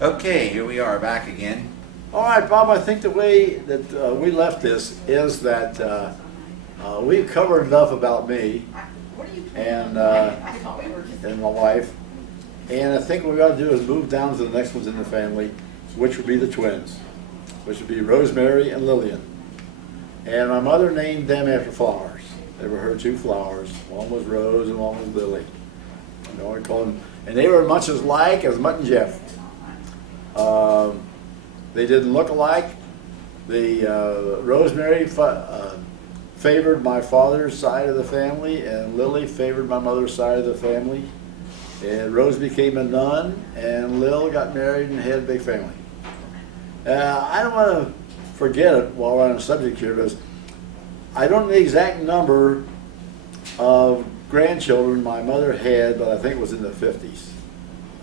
Okay, here we are back again. All right, Bob, I think the way that we left this is that we've covered enough about me and my wife. And I think what we ought to do is move down to the next ones in the family, which would be the twins, which would be Rosemary and Lillian. And my mother named them after flowers. They were her two flowers. One was Rose and one was Lily. You know, I call them, and they were much as like as Mutt and Jeff. They didn't look alike. The Rosemary favored my father's side of the family, and Lily favored my mother's side of the family. And Rose became a nun, and Lil got married and had a big family. I don't want to forget it while we're on the subject here, because I don't know the exact number of grandchildren my mother had, but I think it was in the 50s.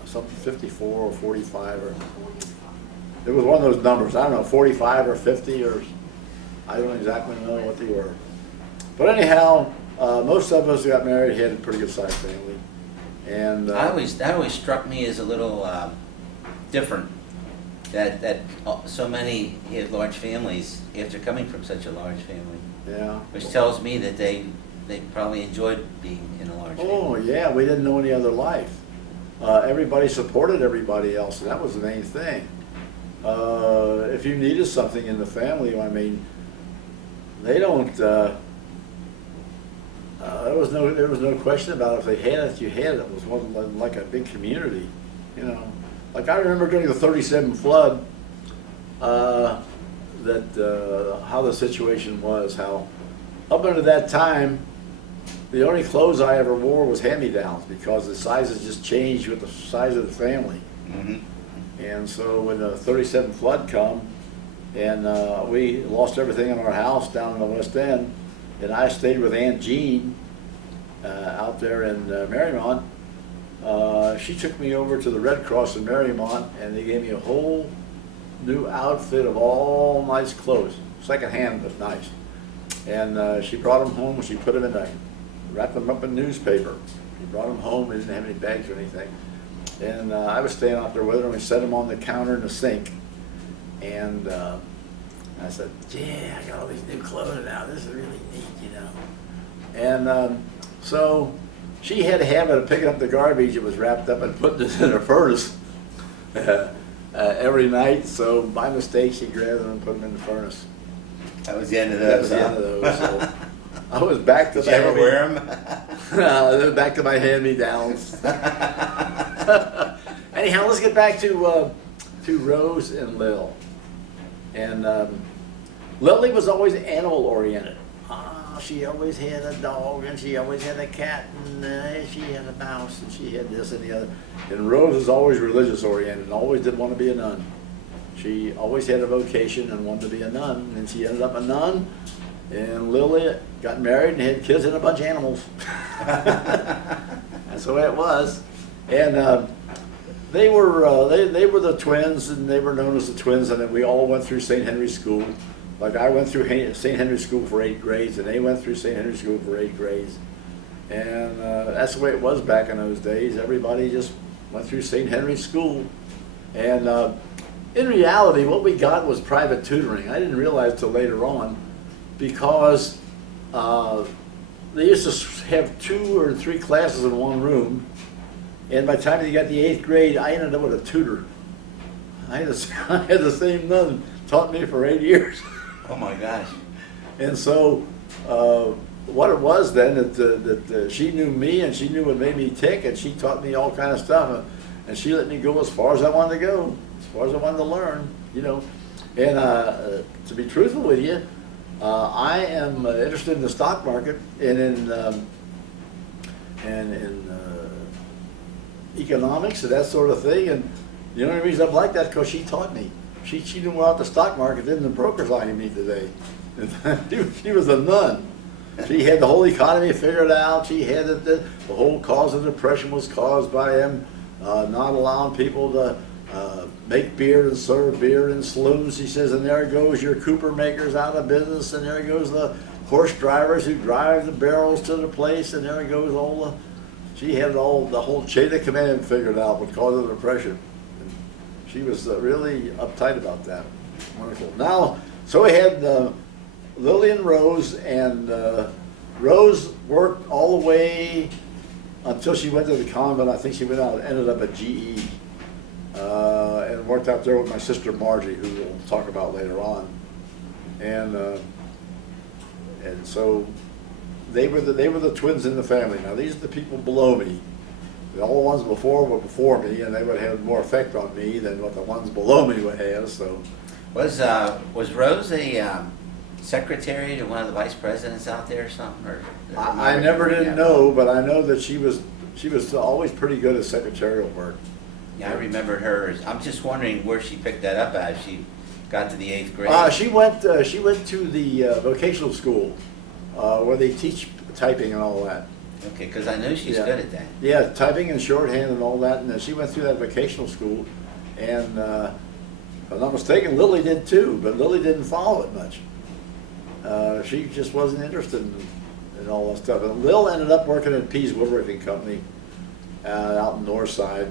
Something 54 or 45, or it was one of those numbers. I don't know, 45 or 50, or I don't exactly know what they were. But anyhow, most of us who got married had a pretty good sized family. And That always struck me as a little different that so many had large families after coming from such a large family. Yeah. Which tells me that they probably enjoyed being in a large family. Oh yeah, we didn't know any other life. Everybody supported everybody else, and that was the main thing. If you needed something in the family, I mean, they don't. There was no question about it. If they had it, you had it. It was one like a big community, you know. Like I remember during the '37 flood, how the situation was. How up until that time, the only clothes I ever wore was hand-me-downs, because the sizes just changed with the size of the family. Mm-hmm. And so when the '37 flood come, and we lost everything in our house down in the West End, and I stayed with Aunt Jean out there in Marymount. She took me over to the Red Cross in Marymount, and they gave me a whole new outfit of all nice clothes, secondhand but nice. And she brought them home, and she put them wrapped them up in newspaper. She brought them home. We didn't have any bags or anything. And I was staying out there with her, and we set them on the counter in the sink. And I said, yeah, I got all these new clothes now. This is really neat, you know. And so she had a habit of picking up the garbage that was wrapped up and putting it in her furnace every night. So by mistake, she grabbed them and put them in the furnace. That was the end of That those. was the end of those. So I was back to Did you ever wear them? back to my hand-me-downs. Anyhow, let's get back to Rose and Lil. And Lily was always animal-oriented. She always had a dog, and she always had a cat, and she had a mouse, and she had this and the other. And Rose was always religious-oriented, and always did want to be a nun. She always had a vocation and wanted to be a nun, and she ended up a nun. And Lily got married and had kids and a bunch of animals. That's the way it was. And they were the twins, and they were known as the twins. And then we all went through St. Henry's School. Like I went through St. Henry's School for 8 grades, and they went through St. Henry's School for 8 grades. And that's the way it was back in those days. Everybody just went through St. Henry's School. And in reality, what we got was private tutoring. I didn't realize till later on, because they used to have 2 or 3 classes in one room, and by the time you got the 8th grade, I ended up with a tutor. I had the same nun taught me for 8 years. Oh my gosh. And so what it was then, that she knew me, and she knew what made me tick, and she taught me all kind of stuff, and she let me go as far as I wanted to go, as far as I wanted to learn, you know. And to be truthful with you, I am interested in the stock market and in economics and that sort of thing. And the only reason I'm like that is because she taught me. She knew more about the stock market than the brokers I meet today. She was a nun. She had the whole economy figured out. She had the whole cause of depression was caused by them not allowing people to make beer and serve beer in saloons. She says, and there goes your cooper makers out of business, and there goes the horse drivers who drive the barrels to the place, and there goes all the. She had the whole chain of command figured out what caused the depression. And She was really uptight about that. Wonderful. Now, so we had Lily and Rose worked all the way until she went to the convent. I think she went out and ended up at GE. And worked out there with my sister Margie, who we'll talk about later on. And so they were the twins in the family. Now these are the people below me. All the ones before were before me, and they would have more effect on me than what the ones below me would have. So Was Rose a secretary to one of the vice presidents out there or something? Or I never did know, but I know that she was always pretty good at secretarial work. Yeah, I remembered her. I'm just wondering where she picked that up at. She got to the 8th grade. She went to the vocational school where they teach typing and all that. Okay, because I know she's good at that. Yeah, typing and shorthand and all that, and then she went through that vocational school, and if I'm not mistaken, Lily did too, but Lily didn't follow it much. She just wasn't interested in all that stuff. And Lil ended up working at Pease Woodworking Company out in Northside,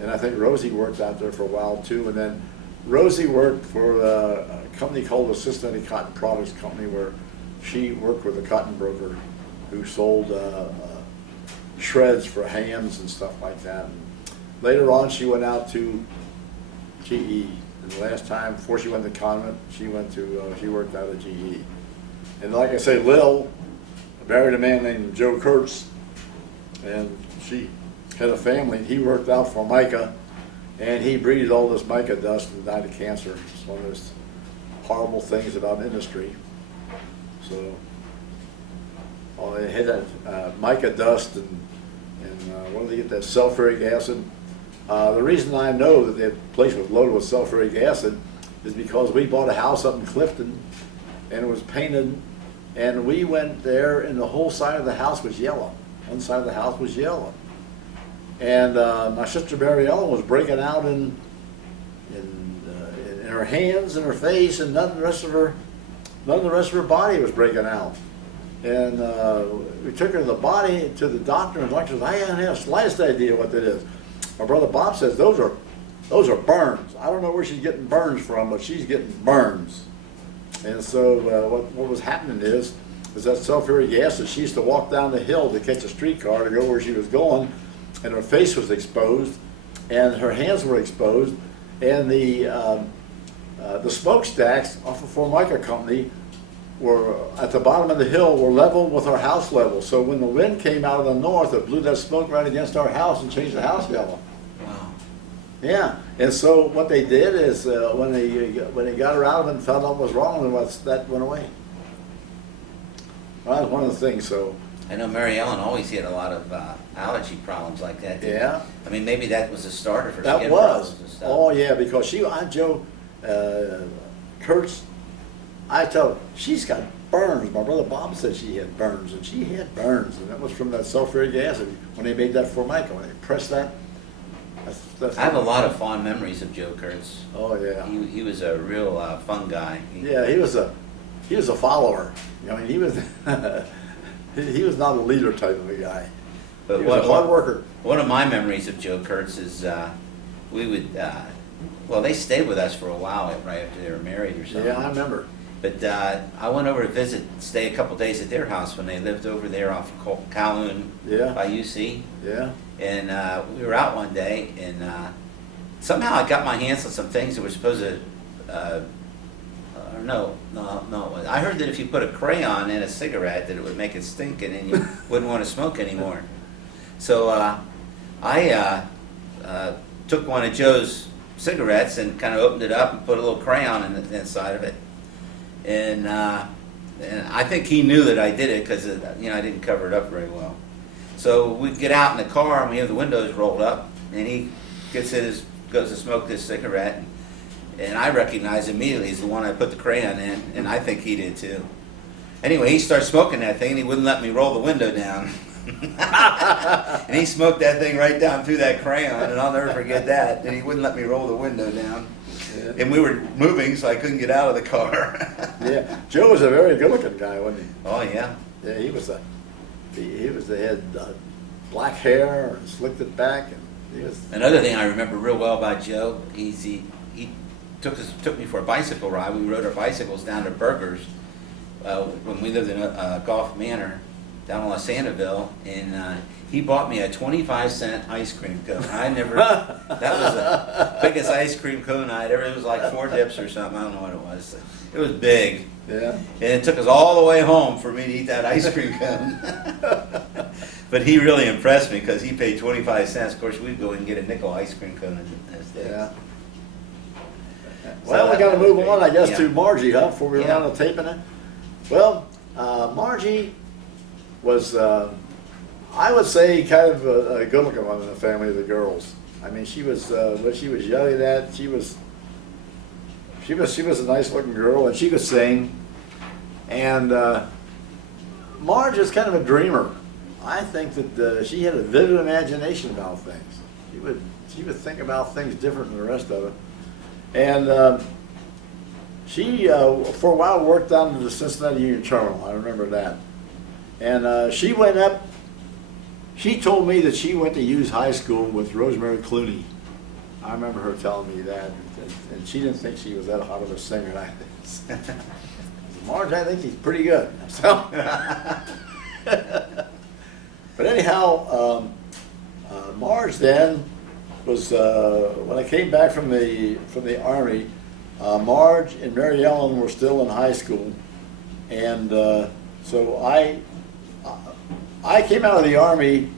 and I think Rosie worked out there for a while too, and then Rosie worked for a company called the Cincinnati Cotton Products Company, where she worked with a cotton broker who sold shreds for hams and stuff like that. And later on, she went out to GE. And the last time, before she went to convent, she worked out at GE. And like I say, Lil married a man named Joe Kurtz, and she had a family. He worked out for Micah, and he breathed all this mica dust and died of cancer. It's one of those horrible things about industry. So, they had that mica dust and what do they get, that sulfuric acid. The reason I know that the place was loaded with sulfuric acid is because we bought a house up in Clifton, and it was painted, and we went there, and the whole side of the house was yellow. One side of the house was yellow. And my sister Mary Ellen was breaking out in her hands and her face, and none of the rest of her body was breaking out. And we took her to the doctor, and the doctor says, I don't have the slightest idea what that is. My brother Bob says, those are burns. I don't know where she's getting burns from, but she's getting burns. And so what was happening is that sulfuric acid, she used to walk down the hill to catch a streetcar to go where she was going, and her face was exposed, and her hands were exposed, and the smokestacks off of Formica Company were at the bottom of the hill, were level with our house level. So when the wind came out of the north, it blew that smoke right against our house and changed the house yellow. Wow. Yeah, and so what they did is when they got her out of it and found out what was wrong, that went away. Well, that was one of the things. So I know Mary Ellen always had a lot of allergy problems like that. Yeah. I mean, maybe that was a starter for that skin was. problems and stuff. Oh yeah, because Joe Kurtz, I tell her, she's got burns. My brother Bob said she had burns, and she had burns, and that was from that sulfuric acid when they made that Formica. When they pressed that. I have a lot of fond memories of Joe Kurtz. Oh yeah. He was a real fun guy. Yeah, he was a follower. I mean, he was he was not a leader type of a guy. But he was a hard worker. One of my memories of Joe Kurtz is we would they stayed with us for a while right after they were married or something. Yeah, I remember. But I went over to visit, stay a couple days at their house when they lived over there off of Calhoun by UC. Yeah. And we were out one day, and somehow I got my hands on some things that were supposed to, no. I heard that if you put a crayon in a cigarette, that it would make it stink, and then you wouldn't want to smoke anymore. So I took one of Joe's cigarettes and kind of opened it up and put a little crayon in the inside of it. And I think he knew that I did it because I didn't cover it up very well. So we get out in the car and we have the windows rolled up, and he goes to smoke this cigarette, and I recognize immediately he's the one I put the crayon in, and I think he did too. Anyway, he starts smoking that thing, and he wouldn't let me roll the window down. And he smoked that thing right down through that crayon, and I'll never forget that. And he wouldn't let me roll the window down. Yeah. And we were moving, so I couldn't get out of the car. Yeah, Joe was a very good-looking guy, wasn't he? Oh yeah. Yeah, he had black hair and slicked it back, and He was, Another thing I remember real well about Joe, he took me for a bicycle ride. We rode our bicycles down to Burgers when we lived in Gulf Manor down in Los Sandoval, and he bought me a 25-cent ice cream cone. That was the biggest ice cream cone I'd ever. It was like 4 dips or something. I don't know what it was. It was big. yeah. And it took us all the way home for me to eat that ice cream cone. But he really impressed me because he paid 25 cents. Of course, we'd go and get a nickel ice cream cone instead. Yeah. So Well, we that got to was move great. on, I guess, Yeah. to Margie, huh, before we run Yeah. out of taping it. Well, Margie was, I would say, kind of a good-looking one in the family of the girls. I mean, she was, when she was yelling at, she was a nice-looking girl, and she could sing. And Marge was kind of a dreamer. I think that she had a vivid imagination about things. She would think about things different than the rest of it. And she, for a while, worked down to the Cincinnati Union Terminal. I remember that. And she went up. She told me that she went to Hughes High School with Rosemary Clooney. I remember her telling me that, and she didn't think she was that hot of a singer. I said, Marge, I think she's pretty good. So, but anyhow, Marge then was when I came back from the Army. Marge and Mary Ellen were still in high school, and so I came out of the Army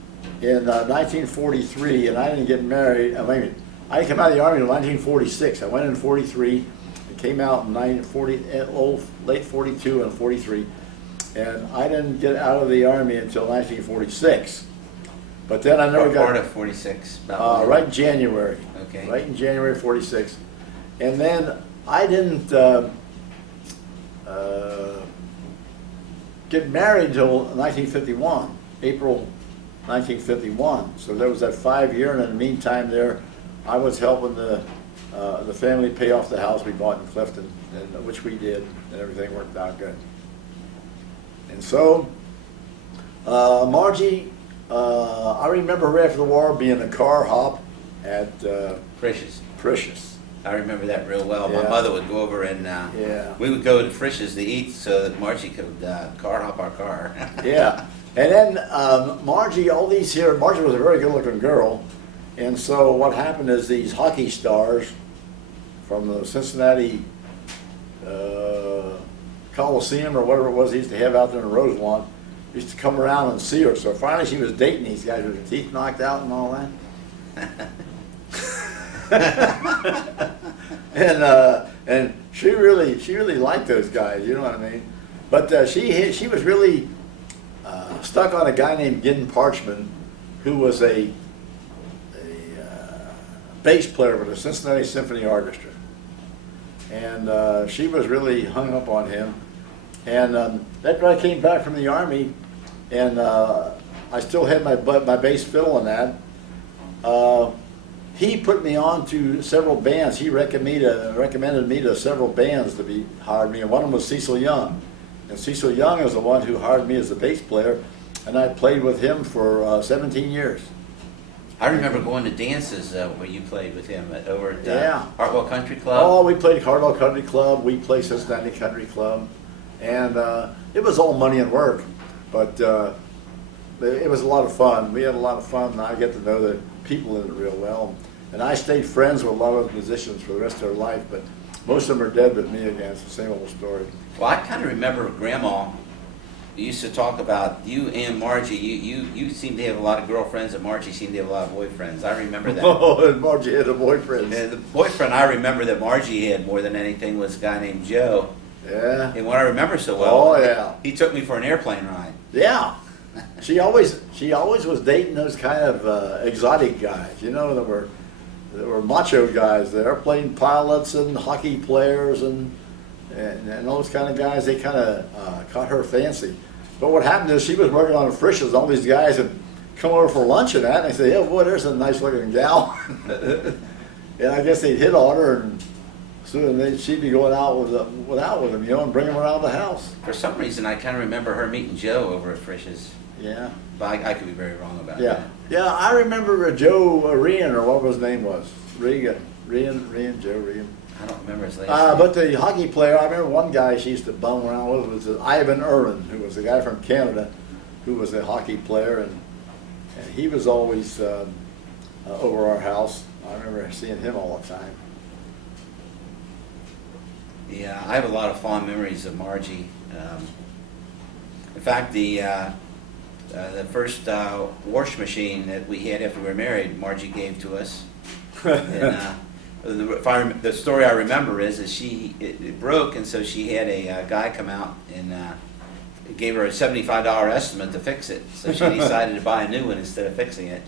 in 1943, and I didn't get married. I mean, I came out of the Army in 1946. I went in 43 and came out in late 42 and 43, and I didn't get out of the Army until 1946. But then I never What got part of 46? right in January. Okay. Right in January 46, and then I didn't get married until 1951, April 1951. So there was that 5 year, and in the meantime there, I was helping the family pay off the house we bought in Clifton, and which we did, and everything worked out good. And so, Margie, I remember right after the war being a car hop at Frisch's. Frisch's. I remember that real well. Yeah. My mother would go over and Yeah. we would go to Frisch's to eat so that Margie could car hop our car. Yeah, and then Margie, Margie was a very good-looking girl, and so what happened is these hockey stars from the Cincinnati Coliseum or whatever it was they used to have out there in Roselawn used to come around and see her. So finally, she was dating these guys with their teeth knocked out and all that. And she really liked those guys, you know what I mean? But she was really stuck on a guy named Ginn Parchman, who was a bass player with the Cincinnati Symphony Orchestra, and she was really hung up on him. And after I came back from the Army, and I still had my bass fiddle in that. He put me on to several bands. He recommended me to several bands to be hired me, and one of them was Cecil Young. And Cecil Young is the one who hired me as a bass player, and I played with him for 17 years. I remember going to dances where you played with him over at Yeah. Hartwell Country Club. Oh, we played Hartwell Country Club. We played Cincinnati Country Club, and it was all money and work, but it was a lot of fun. We had a lot of fun, and I get to know the people in it real well. And I stayed friends with a lot of musicians for the rest of their life, but most of them are dead but me again. It's the same old story. Well, I kind of remember Grandma used to talk about you and Margie. You seem to have a lot of girlfriends, and Margie seemed to have a lot of boyfriends. I remember that. Oh, and Margie had a boyfriend. And the boyfriend I remember that Margie had more than anything was a guy named Joe. Yeah. And what I remember so well, Oh, yeah. he took me for an airplane ride. Yeah. She always was dating those kind of exotic guys, you know, that were macho guys, the airplane pilots and hockey players and those kind of guys. They kind of caught her fancy. But what happened is she was working on Frisch's. All these guys had come over for lunch and that, and they said, "Yeah, boy, there's a nice looking gal." And I guess they'd hit on her, and soon she'd be going out with them, you know, and bring them around the house. For some reason, I kind of remember her meeting Joe over at Frisch's. Yeah. But I could be very wrong about Yeah. that. Yeah, I remember Joe Rehan, or what his name was. Rehan, Joe Rehan. I don't remember his last name. But the hockey player, I remember one guy she used to bum around with was Ivan Irvin, who was a guy from Canada, who was a hockey player, and he was always over our house. I remember seeing him all the time. Yeah, I have a lot of fond memories of Margie. In fact, the first wash machine that we had after we were married, Margie gave to us. And, the story I remember is it broke, and so she had a guy come out and gave her a $75 estimate to fix it. So she decided to buy a new one instead of fixing it.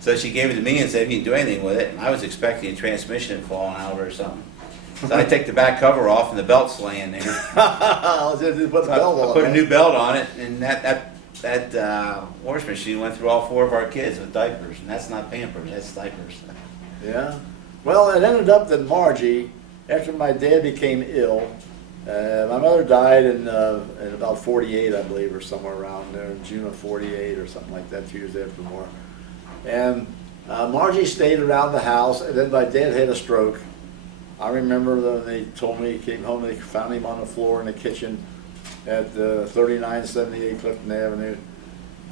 So she gave it to me and said, "You can do anything with it." And I was expecting a transmission falling out of her or something. So I take the back cover off, and the belt's laying there. I put a new belt on it, and that wash machine went through all 4 of our kids with diapers, and that's not Pampers, that's diapers. Yeah. Well, it ended up that Margie, after my dad became ill, my mother died in about 48, I believe, or somewhere around there, in June of 48 or something like that, 2 years after the war. And Margie stayed around the house, and then my dad had a stroke. I remember that they told me he came home, they found him on the floor in the kitchen at 3978 Clifton Avenue.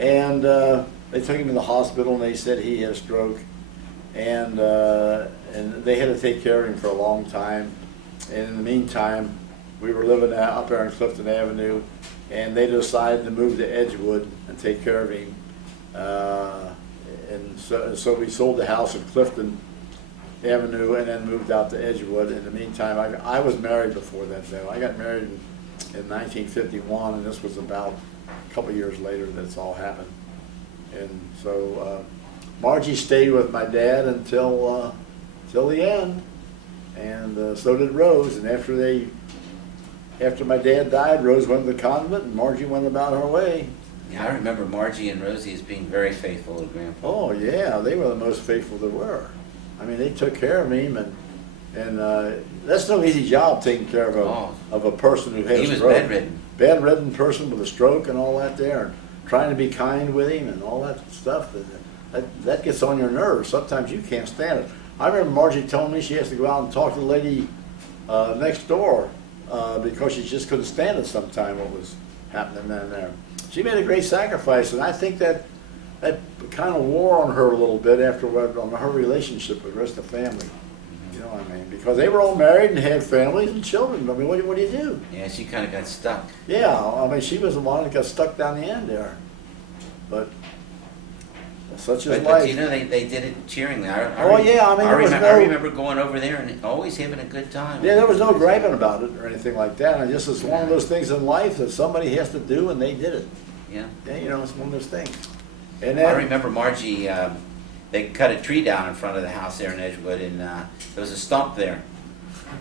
And they took him to the hospital, and they said he had a stroke. And they had to take care of him for a long time. And in the meantime, we were living up there on Clifton Avenue, and they decided to move to Edgewood and take care of him. And so we sold the house at Clifton Avenue and then moved out to Edgewood. In the meantime, I was married before that, though. I got married in 1951, and this was about a couple of years later that it's all happened. And so Margie stayed with my dad until the end, and so did Rose. And after my dad died, Rose went to the convent, and Margie went about her way. Yeah, I remember Margie and Rosie as being very faithful to Grandpa. Oh yeah, they were the most faithful there were. I mean, they took care of him, and that's no easy job, taking care of a person who has He a was stroke. bedridden. Person with a stroke and all that there, and trying to be kind with him and all that stuff. That gets on your nerves. Sometimes you can't stand it. I remember Margie telling me she has to go out and talk to the lady next door because she just couldn't stand it sometime what was happening down there. She made a great sacrifice, and I think that kind of wore on her a little bit afterward on her relationship with the rest of the family. You know what I mean? Because they were all married and had families and children. I mean, what do you do? Yeah, she kind of got stuck. Yeah, I mean, she was the one that got stuck down the end there. But such is life. But you know, they did it cheeringly. I remember going over there and always having a good time. Yeah, there was no griping about it or anything like that. I just, it's one of those things in life that somebody has to do, and they did it. Yeah. Yeah, you know, it's one of those things. And I then, remember Margie, they cut a tree down in front of the house there in Edgewood, and there was a stump there.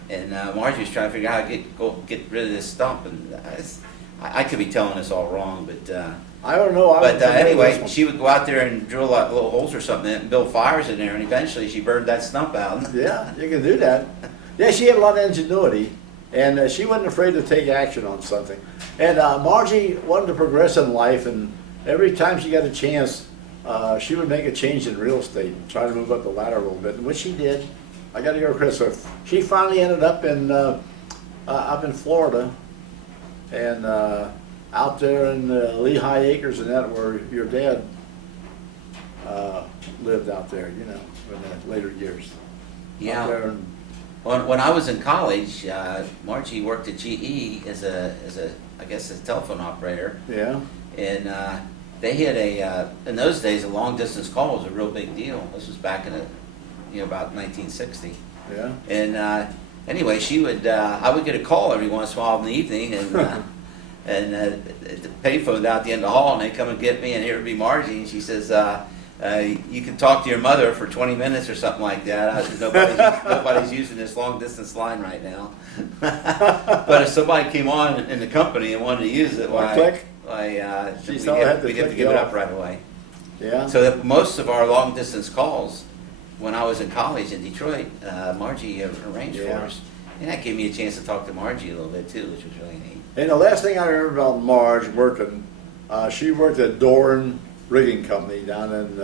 And Margie was trying to figure out how to get rid of this stump. And I could be telling this all wrong, but I don't know. Anyway, she would go out there and drill little holes or something and build fires in there, and eventually she burned that stump out. Yeah, you can do that. Yeah, she had a lot of ingenuity, and she wasn't afraid to take action on something. And Margie wanted to progress in life, and every time she got a chance, she would make a change in real estate and try to move up the ladder a little bit, which she did. I got to give her credit. So she finally ended up in Florida, and out there in Lehigh Acres and that, where your dad lived out there, you know, in the later years. Yeah. When I was in college, Margie worked at GE as a telephone operator. Yeah. And they had in those days, a long distance call was a real big deal. This was back in about 1960. Yeah. And anyway, I would get a call every once in a while in the evening, and the payphone out at the end of the hall, and they come and get me, and here would be Margie, and she says, you can talk to your mother for 20 minutes or something like that. Nobody's using this long distance line right now. But if somebody came on in the company and wanted to use it, we'd have to give it up right away. Yeah. So that most of our long distance calls, when I was in college in Detroit, Margie arranged for us. And that gave me a chance to talk to Margie a little bit too, which was really neat. And the last thing I remember about Marge working She worked at Doran Rigging Company down in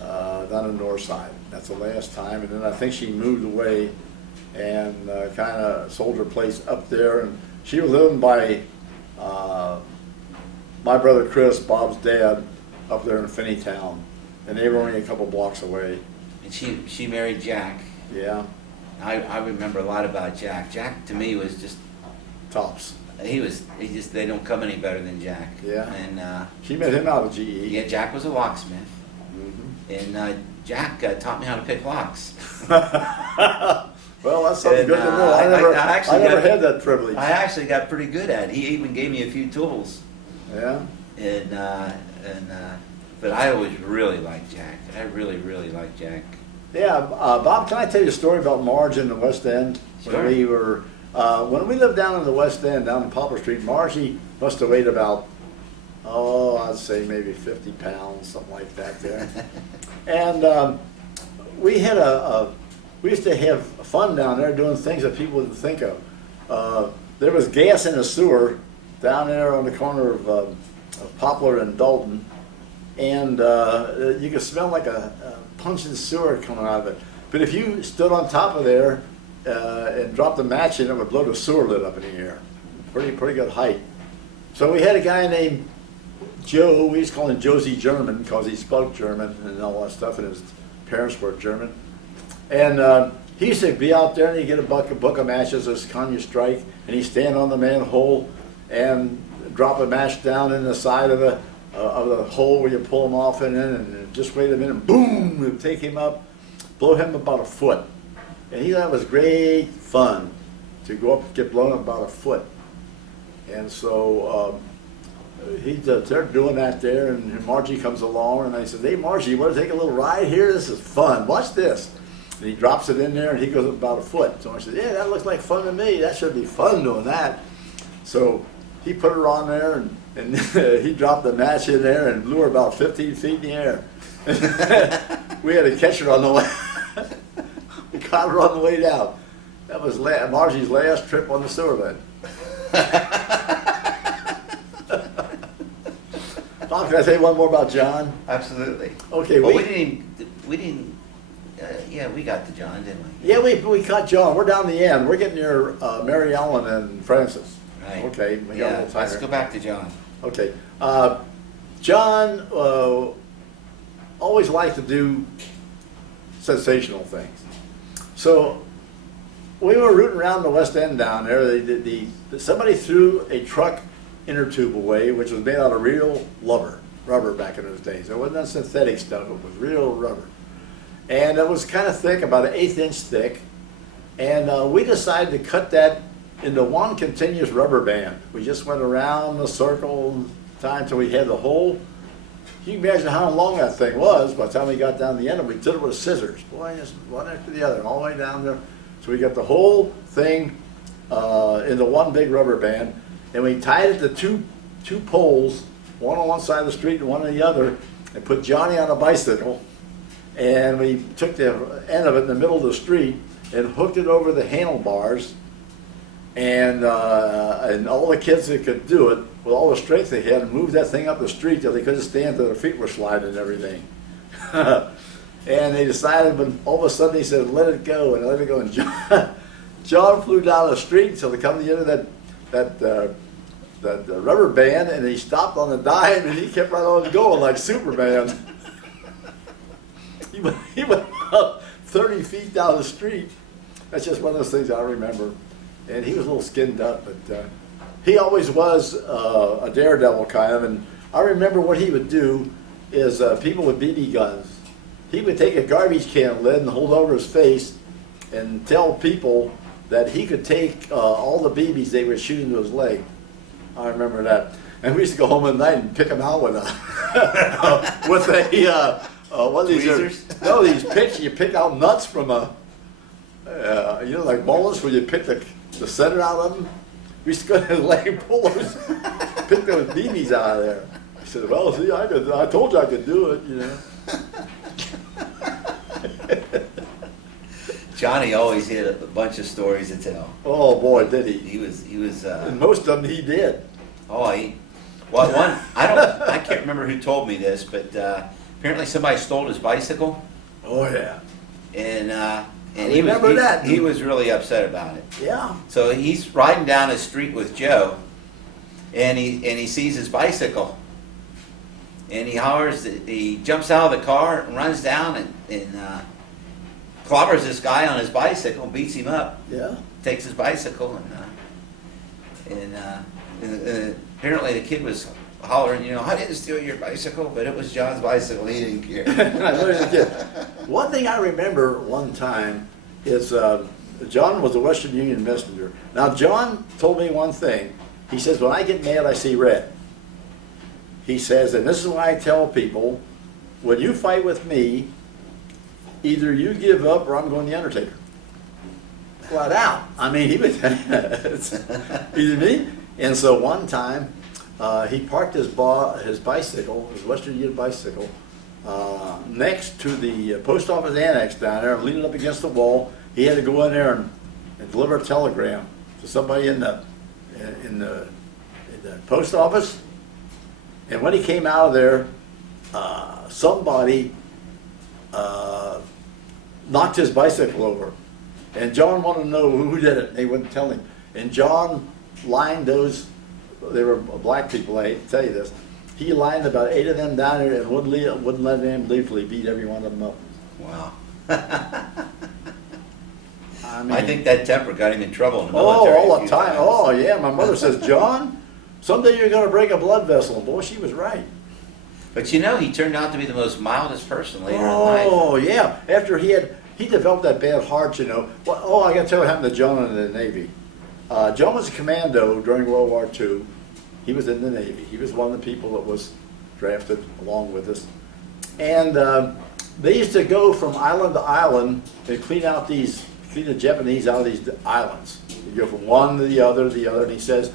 Northside. That's the last time, and then I think she moved away and kind of sold her place up there. And she was living by my brother Chris, Bob's dad, up there in Finneytown, and they were only a couple blocks away. And she married Jack. Yeah, I remember a lot about Jack. Jack to me was just, tops. they don't come any better than Jack. Yeah. And She met him out of GE. yeah, Jack was a locksmith. Mhm. And Jack taught me how to pick locks. Well, that's something And, good to know. I actually never got- had that privilege. I actually got pretty good at it. He even gave me a few tools. Yeah. But I always really liked Jack. I really, really liked Jack. Yeah, Bob, can I tell you a story about Marge in the West End? Sure. When we lived down in the West End, down in Poplar Street, Margie must have weighed about, I'd say maybe 50 pounds, something like that there. And we had we used to have fun down there doing things that people wouldn't think of. There was gas in the sewer down there on the corner of Poplar and Dalton, and you could smell like a pungent sewer coming out of it. But if you stood on top of there and dropped a match in, it would blow the sewer lid up in the air. Pretty good height. So we had a guy named Joe. We used to call him Josie German because he spoke German and all that stuff, and his parents were German. And he used to be out there and he'd get a book of matches as Kanye strike, and he'd stand on the manhole and drop a match down in the side of the hole where you pull them off and just wait a minute, boom, it would take him up, blow him about a foot. And that was great fun to go up and get blown up about a foot. And so they're doing that there, and Margie comes along, and I said, "Hey, Margie, you want to take a little ride here? This is fun. Watch this." And he drops it in there, and he goes up about a foot. So I said, "Yeah, that looks like fun to me. That should be fun doing that." So he put her on there, and he dropped the match in there and blew her about 15 feet in the air. We had to catch her on the way. We caught her on the way down. That was Margie's last trip on the sewer bed. Bob, can I say one more about John? Absolutely. Okay, Well, we didn't. Yeah, we got to John, didn't we? Yeah, we caught John. We're down the end. We're getting near Mary Ellen and Francis. Right. Okay, we got a Yeah, little let's tighter. go back to John. Okay. John always liked to do sensational things. So we were rooting around the West End down there. Somebody threw a truck inner tube away, which was made out of real rubber back in those days. It wasn't that synthetic stuff. It was real rubber. And it was kind of thick, about an 1/8 inch thick. And we decided to cut that into one continuous rubber band. We just went around the circle time until we had the whole. You can imagine how long that thing was. By the time we got down the end, we did it with scissors. Boy, just one after the other, all the way down there. So we got the whole thing into one big rubber band, and we tied it to two poles, one on one side of the street and one on the other, and put Johnny on a bicycle. And we took the end of it in the middle of the street and hooked it over the handlebars. And all the kids that could do it, with all the strength they had, moved that thing up the street till they couldn't stand till their feet were sliding and everything. And they decided, when all of a sudden they said, "Let it go," and let it go. And John flew down the street until they come to the end of that rubber band, and he stopped on the dime, and he kept right on going like Superman. He went up 30 feet down the street. That's just one of those things I remember. And he was a little skinned up, but he always was a daredevil kind of. And I remember what he would do is people with BB guns. He would take a garbage can lid and hold it over his face and tell people that he could take all the BBs they were shooting to his leg. I remember that. And we used to go home at night and pick them out with with what are these? Tweezers? No, these picks. You pick out nuts from like walnuts, where you pick the center out of them. We used to go to his leg and pull those, pick those BBs out of there. He said, "Well, see, I told you I could do it, you know." Johnny always had a bunch of stories to tell. Oh boy, did he! He was. And most of them he did. Oh, Well, I can't remember who told me this, but apparently somebody stole his bicycle, Oh, yeah. and I remember that. he was really upset about it. Yeah. So he's riding down the street with Joe, and he sees his bicycle, and he hollers. He jumps out of the car and runs down and clobbers this guy on his bicycle, beats him up, Yeah. takes his bicycle, and apparently the kid was hollering, I didn't steal your bicycle, but it was John's bicycle. He didn't care. I know he's a kid. One thing I remember one time is John was a Western Union messenger. Now, John told me one thing. He says, when I get mad, I see red. He says, and this is why I tell people, when you fight with me, either you give up or I'm going to the Undertaker. Flat out. I mean, he was either me. And so one time, he parked his bicycle, his Western Union bicycle, next to the post office annex down there, leaning up against the wall. He had to go in there and deliver a telegram to somebody in the post office. And when he came out of there, somebody knocked his bicycle over. And John wanted to know who did it. They wouldn't tell him. And John lined those, they were black people, I hate to tell you this. He lined about 8 of them down there and wouldn't let them leave till he beat every one of them up. Wow. I mean, I think that temper got him in trouble in the military. all a the few time. times. Oh, yeah. My mother says, John, someday you're going to break a blood vessel. Boy, she was right. But he turned out to be the most mildest person later in life. Oh, yeah. After he developed that bad heart, Well, I got to tell you what happened to John in the Navy. John was a commando during World War II. He was in the Navy. He was one of the people that was drafted along with us. And they used to go from island to island and clean the Japanese out of these islands. You go from one to the other, and he says,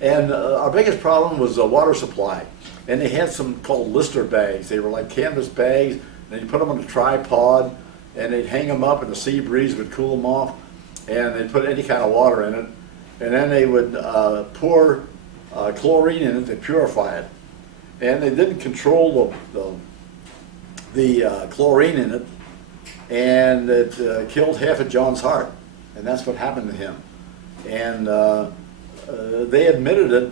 and our biggest problem was the water supply. And they had some called Lister bags. They were like canvas bags, and you put them on a tripod, and they'd hang them up, and the sea breeze would cool them off, and they'd put any kind of water in it, and then they would pour chlorine in it to purify it. And they didn't control the chlorine in it, and it killed half of John's heart, and that's what happened to him. And they admitted it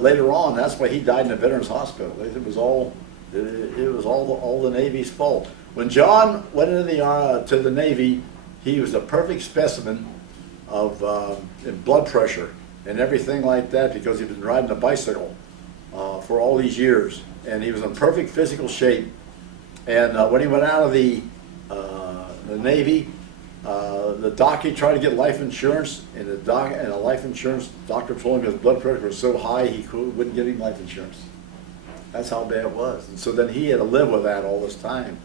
later on. That's why he died in a veterans hospital. It was all the Navy's fault. When John went into to the Navy, he was a perfect specimen of blood pressure and everything like that, because he'd been riding a bicycle for all these years, and he was in perfect physical shape. And when he went out of the Navy, the doctor tried to get life insurance, and a life insurance doctor told him his blood pressure was so high he wouldn't give him life insurance. That's how bad it was. And so then he had to live with that all this time,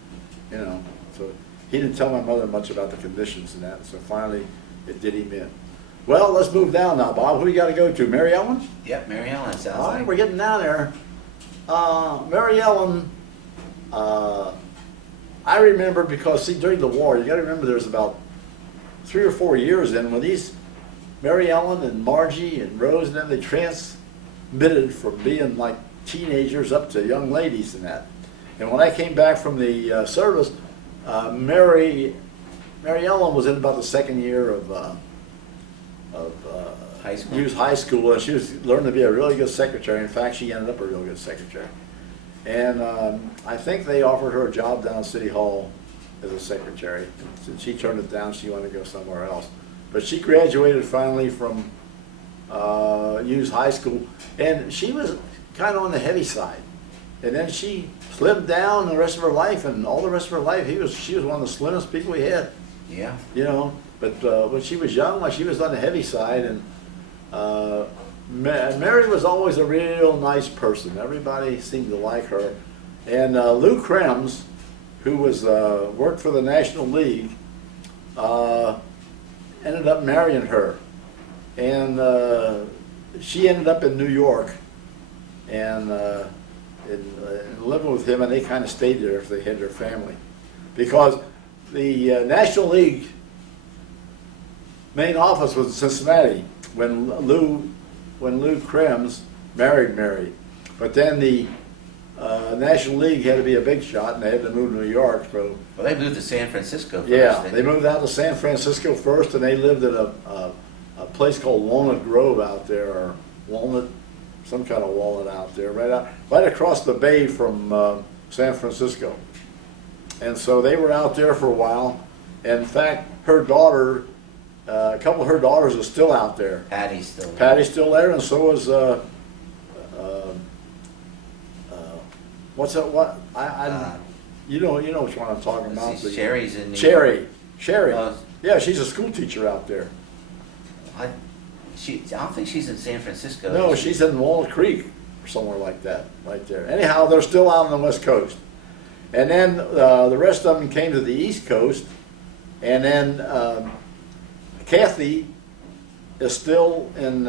So he didn't tell my mother much about the conditions and that. So finally, it did him in. Well, let's move down now, Bob. Who you got to go to? Mary Ellen? Yep, Mary Ellen sounds All right, like. we're getting down there. Mary Ellen, I remember because, see, during the war, you got to remember there's about 3 or 4 years in when these Mary Ellen and Margie and Rose and them, they transmitted from being like teenagers up to young ladies and that. And when I came back from the service, Mary Ellen was in about the second year of High school. Hughes High School, and she was learning to be a really good secretary. In fact, she ended up a real good secretary. And I think they offered her a job down at City Hall as a secretary. And she turned it down. She wanted to go somewhere else. But she graduated finally from Hughes High School, and she was kind of on the heavy side. And then she slimmed down the rest of her life, and all the rest of her life, she was one of the slimmest people we had. Yeah. But when she was young, she was on the heavy side, and Mary was always a real nice person. Everybody seemed to like her. And Lou Krems, who was worked for the National League, ended up marrying her. And she ended up in New York and living with him, and they kind of stayed there if they had their family. Because the National League main office was in Cincinnati when Lou Krems married Mary. But then the National League had to be a big shot, and they had to move to New York. So Well, they moved to San Francisco first. yeah, didn't they moved out to San Francisco first, and they lived at a place called Walnut Grove out there, or Walnut, some kind of walnut out there, right across the bay from San Francisco. And so they were out there for a while. In fact, her daughter, a couple of her daughters are still out there. Patty's still there. Patty's still there, and so is what's that? What you know which one I'm talking about? See, Sherry's in New Sherry. Well, Yeah, she's a school teacher out there. I don't think she's in San Francisco. No, is she? she's in Walnut Creek or somewhere like that, right there. Anyhow, they're still out on the West Coast. And then the rest of them came to the East Coast, and then Kathy is still in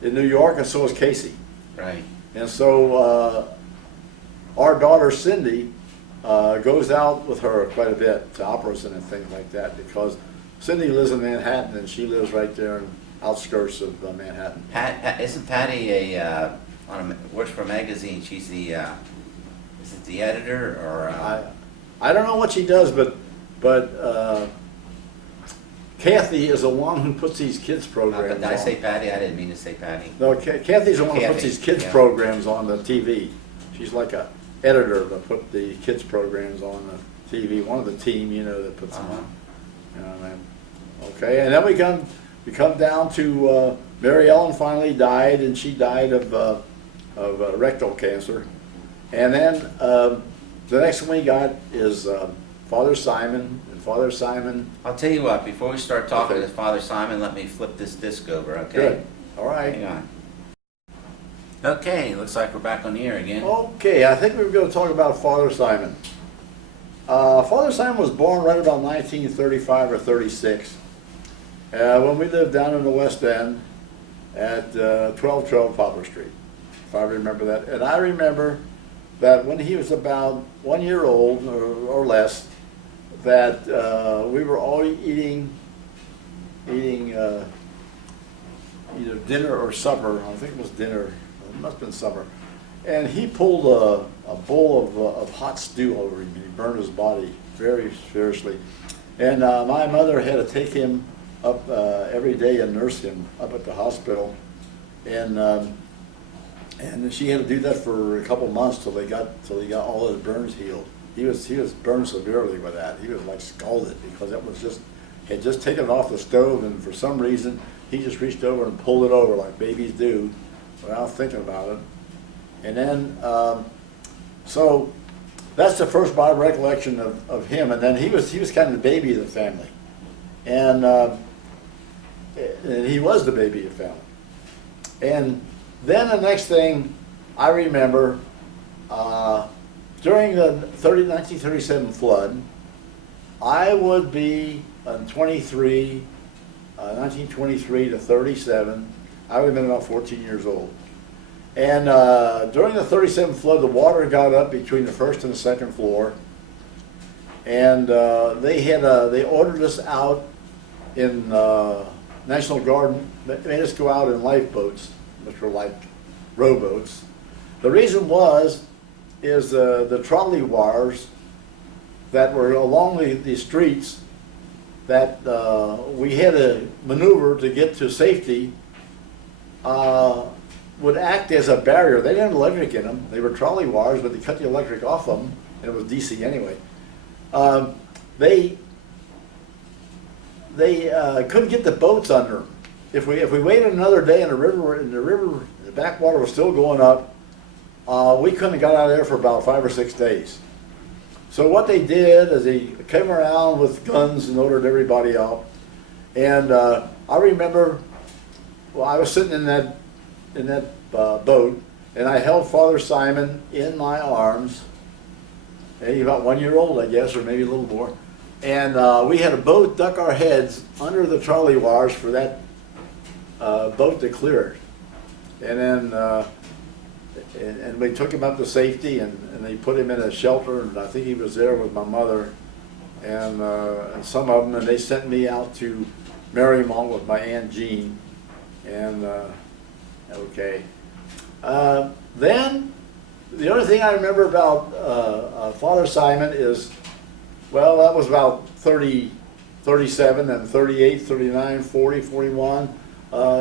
New York, and so is Casey. Right. And so our daughter Cindy goes out with her quite a bit to operas and things like that, because Cindy lives in Manhattan and she lives right there in outskirts of Manhattan. Isn't Patty works for a magazine? She's the is it the editor or? I don't know what she does, but Kathy is the one who puts these kids programs Did I on. say Patty? I didn't mean to say Patty. No, Kathy's the one who puts Kathy, these kids yeah. programs on the TV. She's like a editor to put the kids programs on the TV. One of the team, that puts them on. You know what I mean? Okay, and then we come down to Mary Ellen finally died, and she died of rectal cancer. And then the next one we got is Father Simon, and Father Simon. I'll tell you what. Before we start talking Okay. to Father Simon, let me flip this disc over. Okay. Good. All right. Hang on. Okay, looks like we're back on the air again. Okay, I think we were going to talk about Father Simon. Father Simon was born right about 1935 or 36 when we lived down in the West End at 1212 Poplar Street, if I remember that. And I remember that when he was about 1 year old or less, that we were all eating either dinner or supper. I think it was dinner. It must have been supper. And he pulled a bowl of hot stew over him, and he burned his body very seriously. And my mother had to take him up every day and nurse him up at the hospital. And she had to do that for a couple months till he got all his burns healed. He was burned severely with that. He was like scalded because it was had just taken it off the stove, and for some reason he just reached over and pulled it over like babies do without thinking about it. And then, so that's the first my recollection of him. And then he was kind of the baby of the family, and he was the baby of the family. And then the next thing I remember, during the 1937 flood, I would be 1923 to 37. I would have been about 14 years old. And during the 37 flood, the water got up between the first and the second floor, and they ordered us out in National Guard, made us go out in lifeboats, which were like rowboats. The reason is the trolley wires that were along the streets that we had to maneuver to get to safety. Would act as a barrier. They didn't have electric in them. They were trolley wires, but they cut the electric off them, and it was DC anyway. They couldn't get the boats under them. If we waited another day and the backwater was still going up, we couldn't have got out of there for about 5 or 6 days. So what they did is they came around with guns and ordered everybody out. And I remember, I was sitting in that boat, and I held Father Simon in my arms. And he was about 1 year old, I guess, or maybe a little more. And we had to both duck our heads under the trolley wires for that boat to clear it. And then and we took him up to safety, and they put him in a shelter, and I think he was there with my mother and some of them, and they sent me out to Marymount with my Aunt Jean. And okay. Then, the only thing I remember about Father Simon is, well, that was about 37 and 38, 39, 40, 41.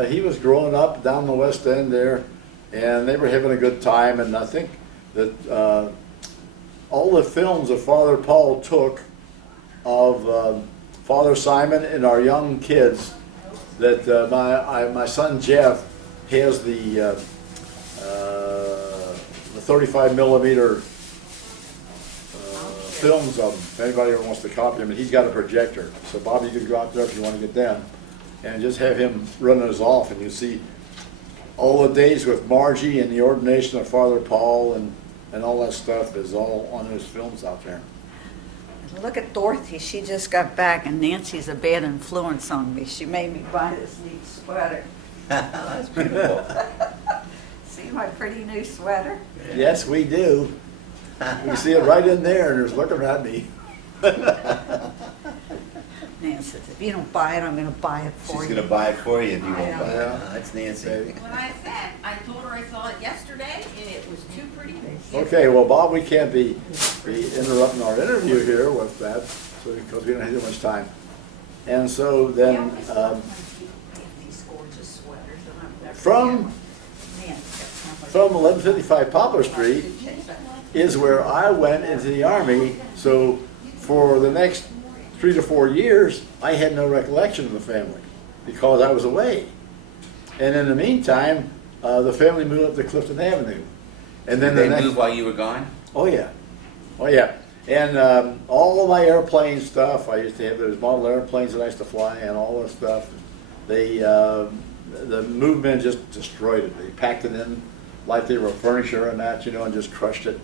He was growing up down the West End there, and they were having a good time. And I think that all the films that Father Paul took of Father Simon and our young kids, that my son Jeff has the 35 millimeter films of them. If anybody ever wants to copy them, and he's got a projector. So Bobby, you could go out there if you want to get them, and just have him run those off, and you see all the days with Margie and the ordination of Father Paul and all that stuff is all on those films out there. Look at Dorothy. She just got back, and Nancy's a bad influence on me. She made me buy this neat sweater. That's beautiful. See my pretty new sweater? Yes, we do. We see it right in there, and it's looking at me. Nancy says, if you don't buy it, I'm going to buy it for She's you. going to buy it for you if you won't buy it. Yeah. That's Nancy. When I said, I told her I saw it yesterday, and it was too pretty. Okay, well, Bob, we can't be interrupting our interview here with that, so, because we don't have too much time. And so then, These gorgeous sweaters, and I've never from 1155 Poplar Street is where I went into the Army. So for the next 3 to 4 years, I had no recollection of the family because I was away. And in the meantime, the family moved up to Clifton Avenue. And then Did they move while you were gone? Oh yeah, oh yeah. And all of my airplane stuff, I used to have those model airplanes that I used to fly and all that stuff. The movement just destroyed it. They packed it in like they were furniture and that, and just crushed it.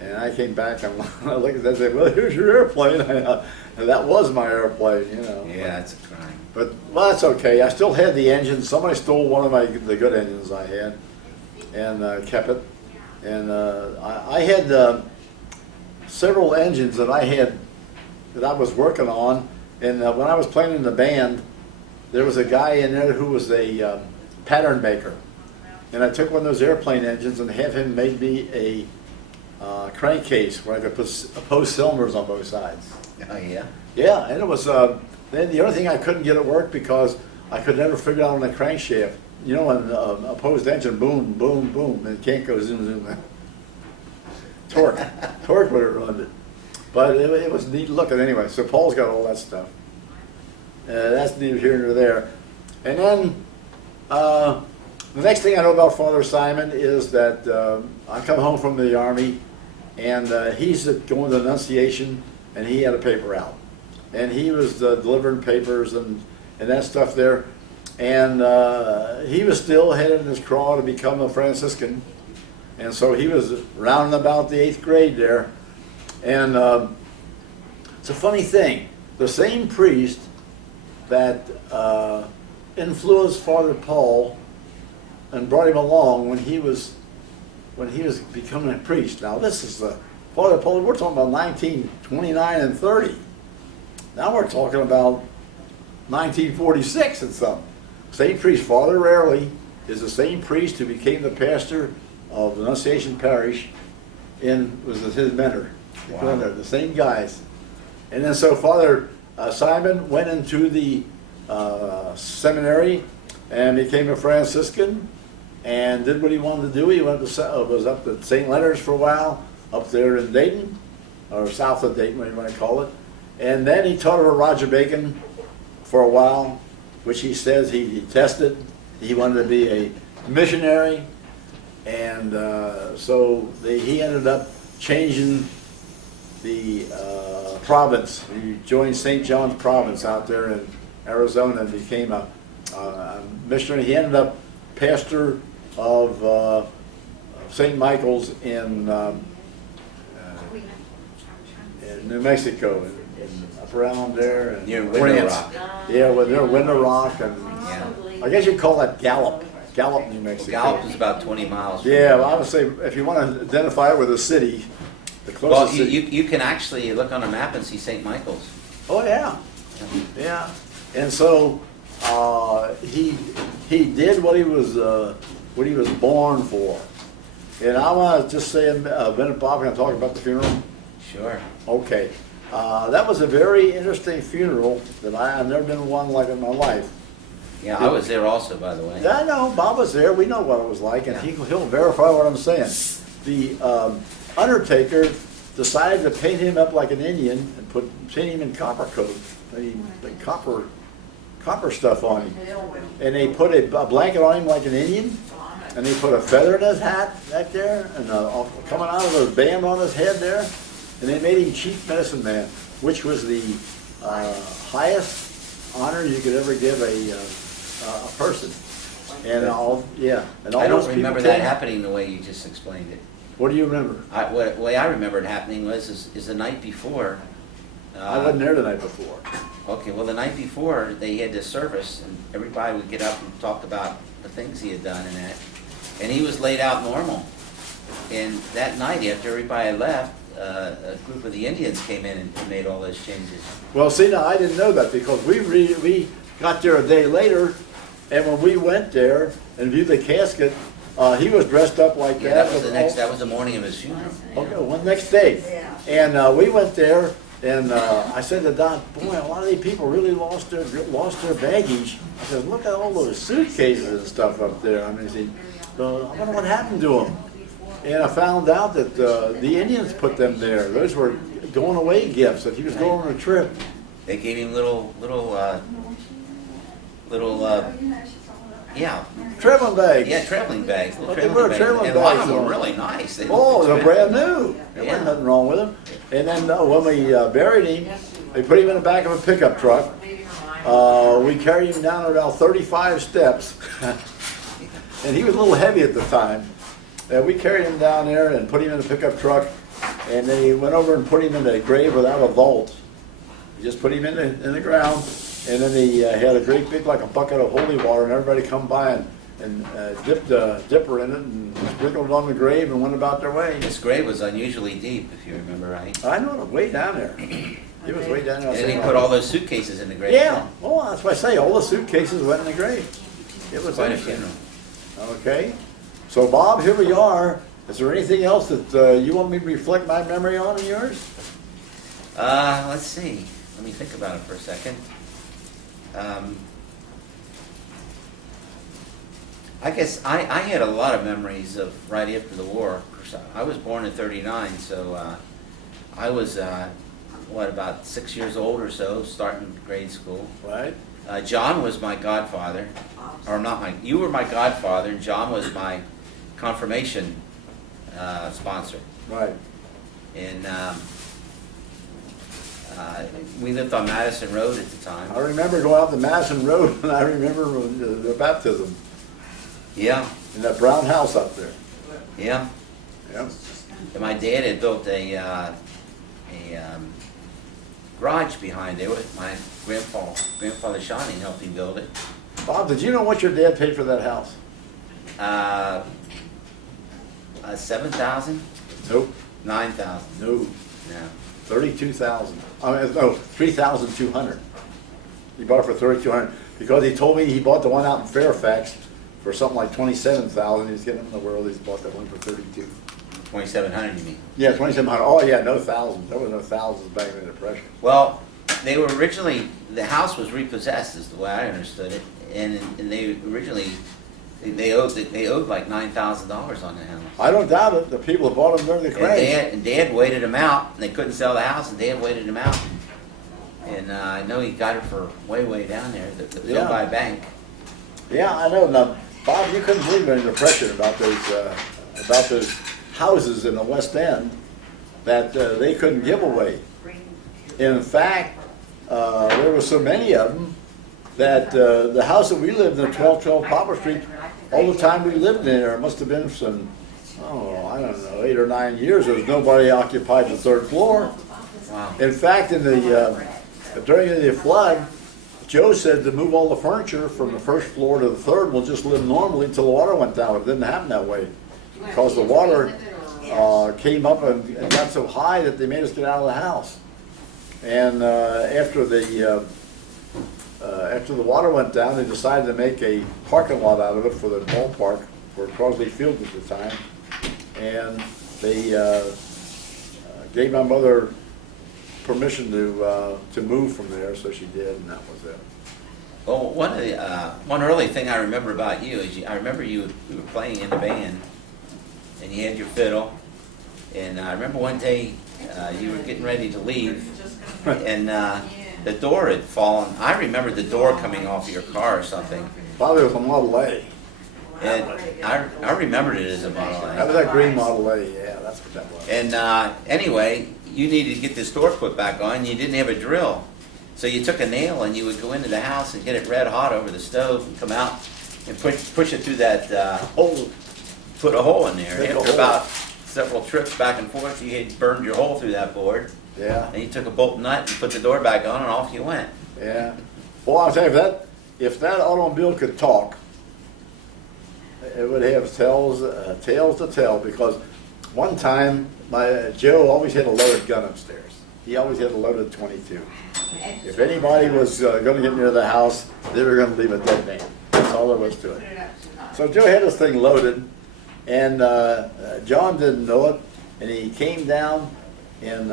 And I came back and I looked at that and said, well, here's your airplane. And that was my airplane, Yeah, that's a crime. But, well, that's okay. I still had the engine. Somebody stole one of the good engines I had and kept it. And I had several engines that I was working on. And when I was playing in the band, there was a guy in there who was a pattern maker. And I took one of those airplane engines and had him make me a crankcase where I could put opposed cylinders on both sides. Oh, yeah? Yeah, and it was, then the only thing I couldn't get it work because I could never figure out on the crankshaft. An opposed engine, boom, boom, boom, and it can't go zoom, zoom. Torque would have run it. But it was neat looking anyway, so Paul's got all that stuff. That's neither here nor there. And then, the next thing I know about Father Simon is that I come home from the Army, and he's going to the Annunciation, and he had a paper out. And he was delivering papers and that stuff there. And he was still headed in his crawl to become a Franciscan. And so he was rounding about the 8th grade there. And it's a funny thing. The same priest that influenced Father Paul and brought him along when he was becoming a priest. Now this is Father Paul, we're talking about 1929 and 30. Now we're talking about 1946 and something. Same priest, Father Rarely, is the same priest who became the pastor of the Annunciation Parish was his mentor. Wow. The same guys. And then so Father Simon went into the seminary and became a Franciscan and did what he wanted to do. He was up to St. Leonard's for a while, up there in Dayton, or south of Dayton, whatever you want to call it. And then he taught over Roger Bacon for a while, which he says he detested. He wanted to be a missionary, and so he ended up changing the province. He joined St. John's province out there in Arizona and became a missionary. He ended up pastor of St. Michael's in New Mexico, up around there. And Near Window Rock. Yeah, well, near Window Rock, and Yeah. I guess you'd call that Gallup, New Mexico. Gallup is about 20 miles. From Yeah, well, I would say if you want to identify it with a city, the Well, closest you, city. you can actually look on a map and see St. Michael's. Oh yeah, yeah. And so he did what he was what he was born for. And I want to just say a minute, Bob, can I talk about the funeral? Sure. Okay. That was a very interesting funeral that I've never been to one like in my life. Yeah, I was there also, by the way. Yeah, I know, Bob was there, we know what it was like, and he'll verify what I'm saying. The undertaker decided to paint him up like an Indian and paint him in copper coat, the copper stuff on him. And they put a blanket on him like an Indian, and they put a feather in his hat back there, and coming out of a band on his head there, and they made him chief medicine man, which was the highest honor you could ever give a person. And all I those don't people remember that came- happening the way you just explained it. What do you remember? The way I remember it happening is the night before. I wasn't there the night before. Okay, well, the night before, they had this service, and everybody would get up and talk about the things he had done and that. And he was laid out normal. And that night, after everybody had left, a group of the Indians came in and made all those changes. Well, see, now, I didn't know that because we got there a day later, and when we went there and viewed the casket, he was dressed up like Yeah, that. that was that was the morning of his funeral. Okay, well, next day. And we went there, and I said to Don, boy, a lot of these people really lost their baggage. I said, look at all those suitcases and stuff up there. I mean, I wonder what happened to them. And I found out that the Indians put them there. Those were going away gifts, that he was going on a trip. They gave him little, yeah, Traveling bags. yeah, traveling bags. Little But they traveling were bags. traveling And a lot of bags them were on. really nice. They Oh, looked they're expensive. brand new. There Yeah. wasn't nothing wrong with them. And then when we buried him, they put him in the back of a pickup truck. We carried him down about 35 steps. And he was a little heavy at the time. We carried him down there and put him in the pickup truck. And then he went over and put him in a grave without a vault. He just put him in the ground. And then he had a great big, like a bucket of holy water, and everybody come by and dipped a dipper in it and sprinkled it on the grave and went about their way. This grave was unusually deep, if you remember right. I know, way down there. It was way down there. And then he put all those suitcases in the grave. Yeah, well, that's what I say, all the suitcases went in the grave. It was Quite a interesting. funeral. Okay, so Bob, here we are. Is there anything else that you want me to reflect my memory on and yours? Let's see. Let me think about it for a second. I guess I had a lot of memories of right after the war. Of course, I was born in '39, so I was, about 6 years old or so, starting grade school. Right? John was my godfather, or you were my godfather, and John was my confirmation sponsor. Right. And we lived on Madison Road at the time. I remember going out to Madison Road and I remember the baptism Yeah, in that brown house up there. yeah. Yeah. And my dad had built a garage behind there with my grandfather Shawnee helped him build it. Bob, did you know what your dad paid for that house? 7,000, Nope. 9,000. No. Yeah. 32,000. I mean, no, 3,200. He bought it for 3,200 because he told me he bought the one out in Fairfax for something like 27,000. He's getting in the world. He's bought that one for 32. 2,700, you mean? Yeah, 2,700. Oh yeah, no thousands. There was no thousands back in the Depression. Well, they were originally, the house was repossessed, is the way I understood it, and they originally, they owed like $9,000 on the house. I don't doubt it. The people that bought them during the crash. And Dad waited him out, and they couldn't sell the house, and Dad waited him out. And I know he got it for way down there, that was owned by a bank. Yeah, I know. Now, Bob, you couldn't believe in the Depression about those houses in the West End that they couldn't give away. In fact, there were so many of them that the house that we lived in, 1212 Popper Street, all the time we lived in there, it must have been some, I don't know, 8 or 9 years, there was nobody occupied the third floor. Wow. In fact, during the flood, Joe said to move all the furniture from the first floor to the third, we'll just live normally until the water went down. It didn't happen that way because the water came up and got so high that they made us get out of the house. And after the water went down, they decided to make a parking lot out of it for the ballpark. for Crosley Field at the time, and they gave my mother permission to move from there, so she did, and that was it. Well, one early thing I remember about you is I remember you were playing in the band, and you had your fiddle, and I remember one day you were getting ready to leave, and the door had fallen. I remember the door coming off of your car or something, Probably was a Model A. and I remembered it as a Model That A. was that green Model A, yeah, that's what that was. And anyway, you needed to get this door put back on. You didn't have a drill. So you took a nail and you would go into the house and get it red hot over the stove and come out and push it through that hole, put a hole in there. Make a After hole. about several trips back and forth, you had burned your hole through that board. Yeah, And you took a bolt nut and put the door back on and off you went. yeah. Well, I'll tell you, if that automobile could talk, it would have tales to tell, because one time, Joe always had a loaded gun upstairs. He always had a loaded .22. If anybody was going to get near the house, they were going to leave a dead man. That's all there was to it. So Joe had this thing loaded, and John didn't know it, and he came down and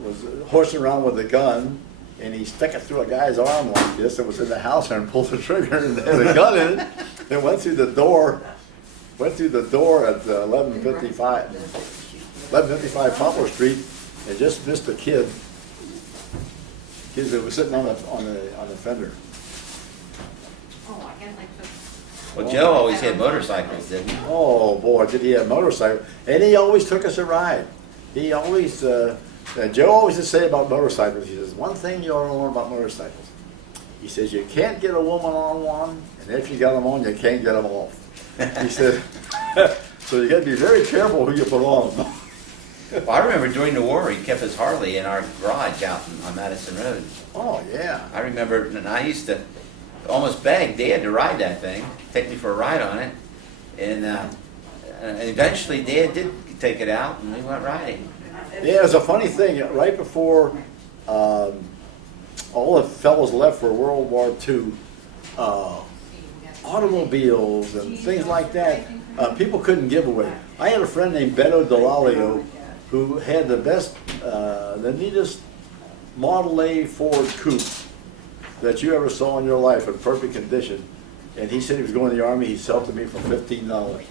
was horsing around with the gun, and he stuck it through a guy's arm like this that was in the house and pulled the trigger and had a gun in it, and went through the door at 1155 Poplar Street, and just missed a kid that was sitting on the fender. Oh, I guess I took. Well, Joe always had motorcycles, didn't he? Oh boy, did he have a motorcycle? And he always took us a ride. He always, Joe always would say about motorcycles, he says, one thing you ought to learn about motorcycles. He says, you can't get a woman on one, and if you got them on, you can't get them off. He said, so you got to be very careful who you put on them. Well, I remember during the war, he kept his Harley in our garage out on Madison Road. Oh, yeah. I remember, and I used to almost beg Dad to ride that thing, take me for a ride on it, and eventually Dad did take it out, and we went riding. Yeah, it was a funny thing. Right before all the fellows left for World War II, automobiles and things like that, people couldn't give away. I had a friend named Beto Delalio who had the best, the neatest Model A Ford coupe that you ever saw in your life in perfect condition. And he said he was going to the Army. He sold it to me for $15.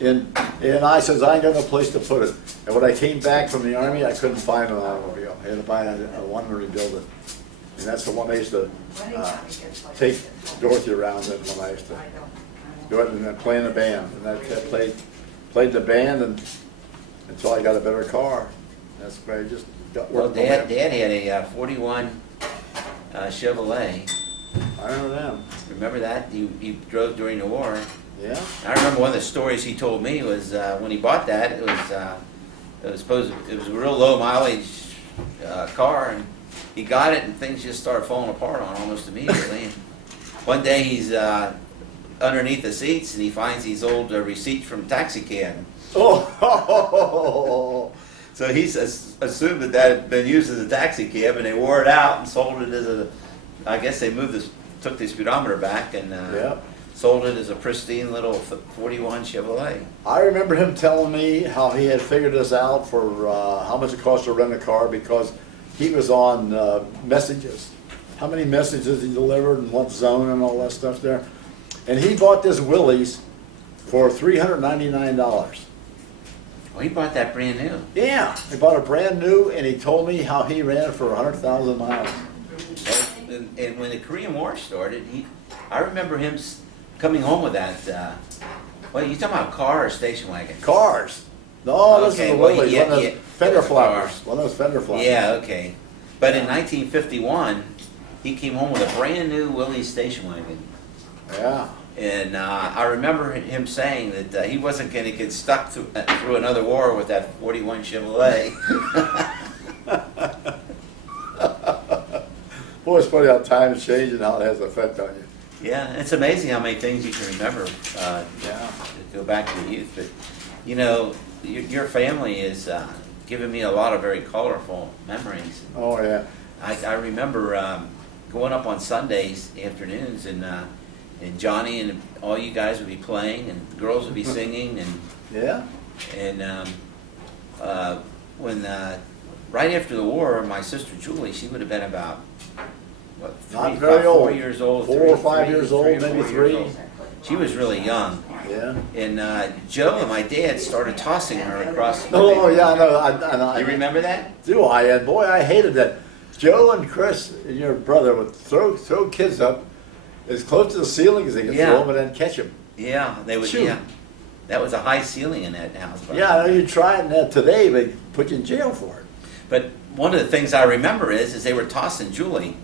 And I says, I ain't got no place to put it. And when I came back from the Army, I couldn't find an automobile. I had to buy one and rebuild it. And that's the one I used to take Dorothy around in when I used to go out and play in the band. And I played the band until I got a better car. That's where I just got Well, work. Dad had a 41 Chevrolet. I remember them. Remember that? He drove during the war. Yeah. I remember one of the stories he told me was when he bought that, it was a real low mileage car, and he got it, and things just started falling apart on almost immediately. And one day he's underneath the seats, and he finds these old receipts from taxi cab. Oh. So he's assumed that had been used as a taxi cab, and they wore it out and sold it as I guess they took the speedometer back and Yep. sold it as a pristine little 41 Chevrolet. I remember him telling me how he had figured this out for how much it cost to rent a car, because he was on messages. How many messages he delivered and what zone and all that stuff there. And he bought this Willys for $399. Well, he bought that brand new. Yeah, he bought it brand new, and he told me how he ran it for 100,000 miles. And when the Korean War started, I remember him coming home with that. Well, you talking about a car or station wagon? Cars. No, this Okay, is a well, Willys, yeah, one of those yeah, fender yeah, flappers. car. One of those fender flappers. Yeah, okay. But in 1951, he came home with a brand new Willys station wagon. Yeah. And I remember him saying that he wasn't going to get stuck through another war with that 41 Chevrolet. Boy, it's funny how times change and how it has an effect on you. Yeah, it's amazing how many things you can remember Yeah. to go back to the youth. But, you know, your family is giving me a lot of very colorful memories. Oh, yeah. I remember going up on Sundays afternoons and and Johnny and all you guys would be playing, and the girls would be singing, and Yeah? when right after the war, my sister Julie, she would have been about what, Not very old. 4 years old, 4 or 5 years old, maybe 3. She was really young, Yeah. and Joe and my dad started tossing her across the Oh, living yeah, I room. know. I You remember that? Do I? And boy, I hated that. Joe and Chris and your brother would throw kids up as close to the ceiling as they could Yeah. throw them and then catch them. Yeah, they would. Shoot. Yeah, that was a high ceiling in that house. by the Yeah, I way. know you try it now today, they put you in jail for it. But one of the things I remember is they were tossing Julie,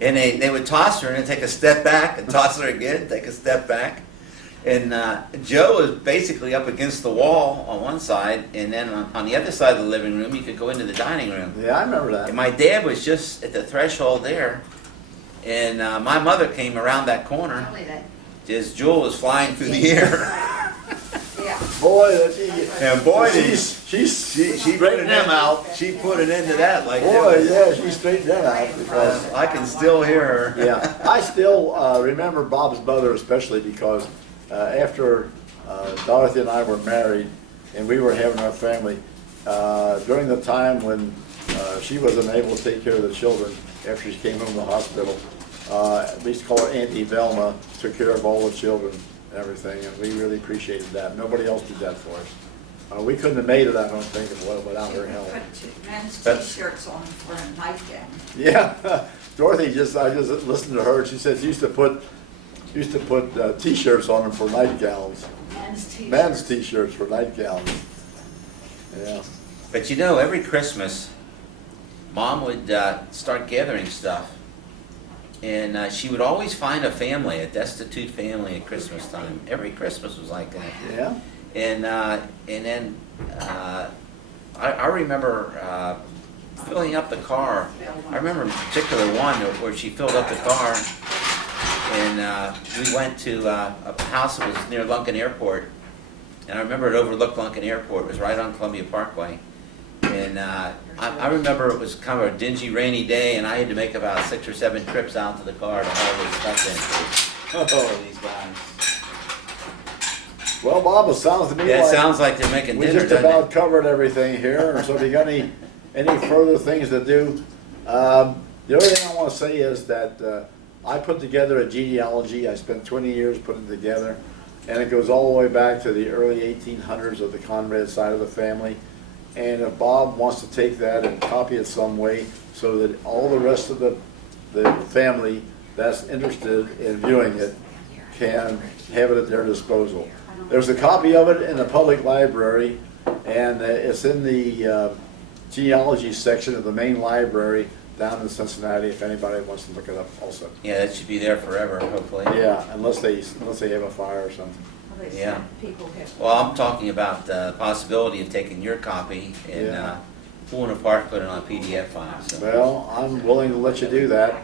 and they would toss her and then take a step back and toss her again, take a step back. And Joe was basically up against the wall on one side, and then on the other side of the living room, you could go into the dining room. Yeah, I remember And that. my dad was just at the threshold there, and my mother came around that corner as Jewel was flying through the air. Yeah. Boy, And boy, she she put an end out. She put an end to that like Boy, that. yeah, she straightened that out because. I can still hear her. Yeah, I still remember Bob's mother especially because after Dorothy and I were married and we were having our family, during the time when she was unable to take care of the children after she came home from the hospital, we used to call her Auntie Velma, took care of all the children and everything, and we really appreciated that. Nobody else did that for us. We couldn't have made it, I don't think, without her help. Put men's That's- t-shirts on for a nightgown. Yeah, Dorothy I just listened to her. She said she used to put T-shirts on them for nightgowns, Men's t-shirts. men's T-shirts for nightgowns. Yeah, But you know, every Christmas, Mom would start gathering stuff, and she would always find a family, a destitute family at Christmas time. Every Christmas was like that. yeah. And then I remember filling up the car. I remember in particular one where she filled up the car, and we went to a house that was near Lunken Airport. And I remember it overlooked Lunken Airport. It was right on Columbia Parkway. And I remember it was kind of a dingy, rainy day, and I had to make about 6 or 7 trips out to the car to haul this stuff in for these guys. Well, Bob, it sounds to me Yeah, it like sounds like they're making we dinner, just doesn't about it? covered everything here. So if you got any further things to do, the only thing I want to say is that I put together a genealogy. I spent 20 years putting it together, and it goes all the way back to the early 1800s of the Conrad side of the family. And if Bob wants to take that and copy it some way so that all the rest of the family that's interested in viewing it can have it at their disposal. There's a copy of it in the public library, and it's in the genealogy section of the main library down in Cincinnati, if anybody wants to look it up also. Yeah, that should be there forever, hopefully. Yeah, unless they have a fire or something. Well, they Yeah. said people have. Well, I'm talking about the possibility of taking your copy and Yeah. pulling apart, putting it on a PDF file. So. Well, I'm willing to let you do that.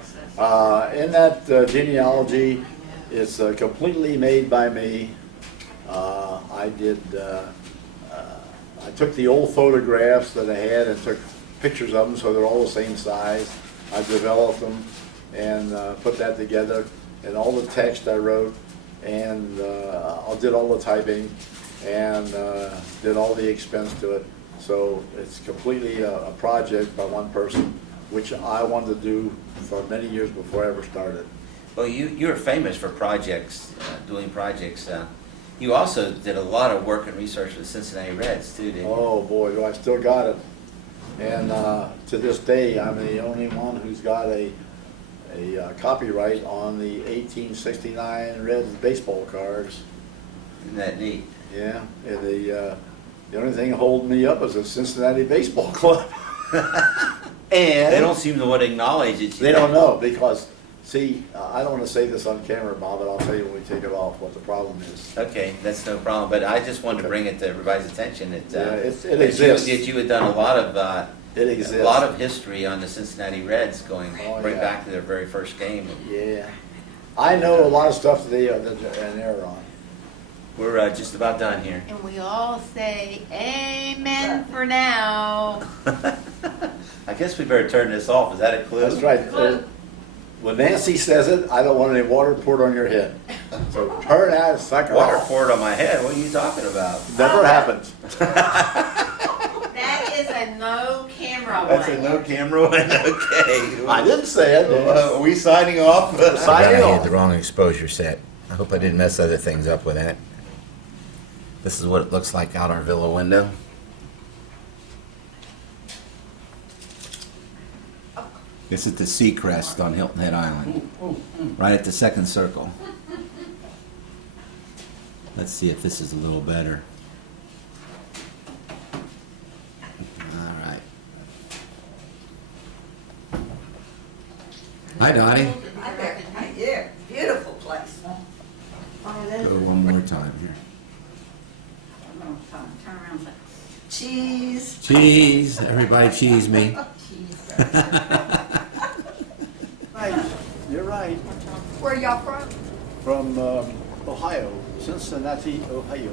In that genealogy, it's completely made by me. I took the old photographs that I had and took pictures of them so they're all the same size. I developed them and put that together, and all the text I wrote, and I did all the typing and did all the expense to it. So it's completely a project by one person, which I wanted to do for many years before I ever started. Well, you're famous for projects, doing projects. You also did a lot of work and research with the Cincinnati Reds, too, didn't you? Oh, boy, do I still got it. And to this day, I'm the only one who's got a copyright on the 1869 Reds baseball cards. Isn't that neat? Yeah, and the only thing holding me up is the Cincinnati Baseball Club. And They don't seem to want to acknowledge it. they don't know because, see, I don't want to say this on camera, Bob, but I'll tell you when we take it off what the problem is. Okay, that's no problem, but I just wanted to bring it to everybody's attention that, Yeah, it that exists. that you had done a lot of, It exists. a lot of history on the Cincinnati Reds going Oh, right yeah. back to their very first game. Yeah, I know a lot of stuff that they're on. We're just about done here. And we all say amen for now. I guess we better turn this off. Is that a clue? That's right. When Nancy says it, I don't want any water poured on your head. So turn that sucker Water off. poured on my head. What are you talking about? Never happens. That is a no camera That's a one. no camera one. Okay. I didn't say it. Are we signing off? Signing I off. had the wrong exposure set. I hope I didn't mess other things up with that. This is what it looks like out our villa window. This is the Seacrest on Hilton Head Island, right at the second circle. Let's see if this is a little better. All right. Hi, Dottie. Hi there. Hi, yeah, beautiful place. Oh, it is. Go one more time here. Turn around. and say, Cheese. Cheese. Everybody cheese me. Right. You're right. Where y'all from? From Ohio, Cincinnati, Ohio.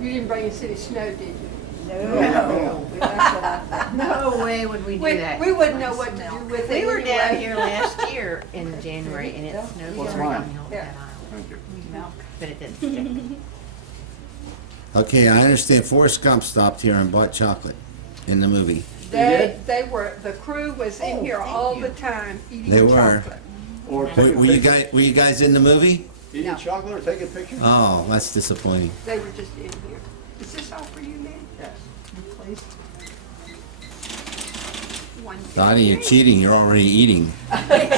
You didn't bring us any snow, did you? No. We left it out there. No way would we do that. We wouldn't know what to do with it We were down anyway. here last year in January and it snowed What's here mine? on Hilton Head Island. Thank you. Milk. But it didn't stick. Okay, I understand Forrest Gump stopped here and bought chocolate in the movie. The crew was in here thank all you. the time eating They were. chocolate. Or take a Were you picture. guys in the movie? Eating No. chocolate or take a picture? Oh, that's disappointing. They were just in here. Is this all for you, man? Yes, please. One. Dottie, you're cheating. You're already eating. Hey,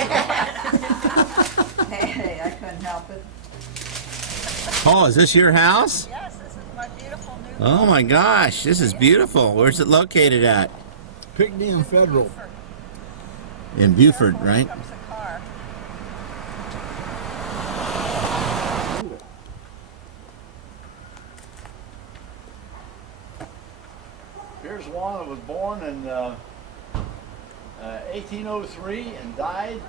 I couldn't help it. Oh, is this your house? Yes, this is my beautiful new. Oh my gosh, this is beautiful. Where's it located at? Pickney and Federal. In Buford, right? Comes the car. Here's one that was born in 1803 and died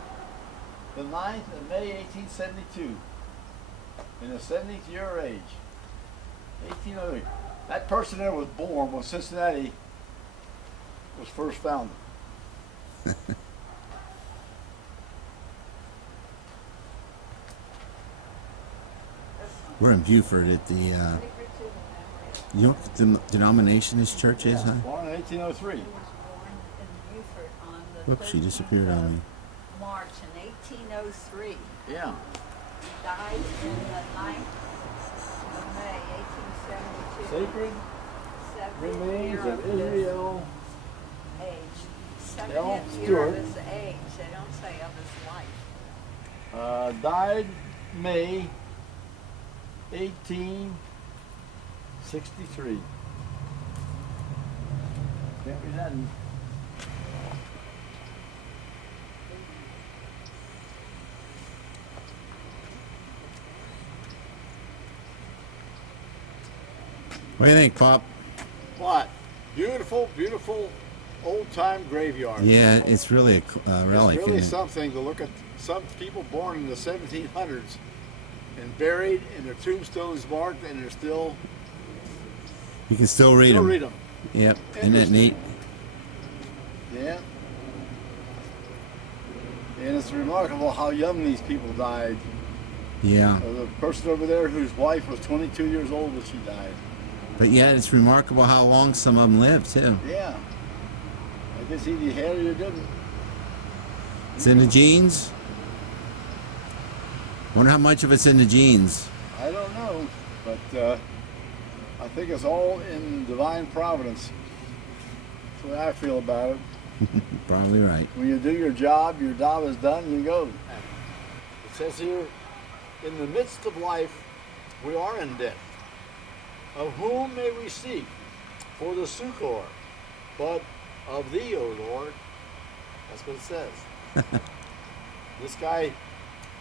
the 9th of May 1872 in the 70th year of age. 1803. That person there was born when Cincinnati was first founded. We're in Buford at the, you know what the denomination this church is, huh? Born in 1803. He was born in Buford on the Whoops, she disappeared on me. March in 1803. Yeah. He died in the 9th of May, 1872. Sacred 70th remains year of his Israel. age. L. 70th year Stewart. of his age. They don't say of his life. Died May 1863. Can't be done. What do you think, Pop? What? Beautiful, beautiful old-time graveyard. Yeah, it's really a relic, It's really isn't it? something to look at. Some people born in the 1700s and buried, and their tombstones marked, and they're still You can still read them. read them. Yep, isn't that neat? Yeah. And it's remarkable how young these people died. Yeah, The person over there whose wife was 22 years old when she died. but yet it's remarkable how long some of them live, too. Yeah. I guess either you had it or you didn't. It's in the genes. Wonder how much of it's in the genes. I don't know, but I think it's all in divine providence. That's the way I feel about it. Probably right. When you do your job is done, you go. It says here, in the midst of life, we are in debt. Of whom may we seek for the succor, but of thee, O Lord. That's what it says. This guy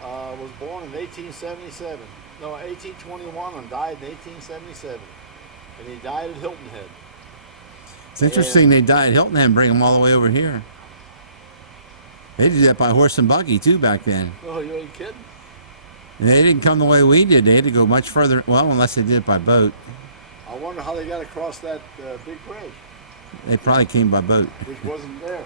was born in 1877. No, 1821 and died in 1877. And he died at Hilton Head. It's interesting they died at Hilton Head and bring them all the way over here. They did that by horse and buggy, too, back then. Oh, you ain't kidding? And they didn't come the way we did. They had to go much further, well, unless they did it by boat. I wonder how they got across that big bridge, They probably came by boat. which wasn't there.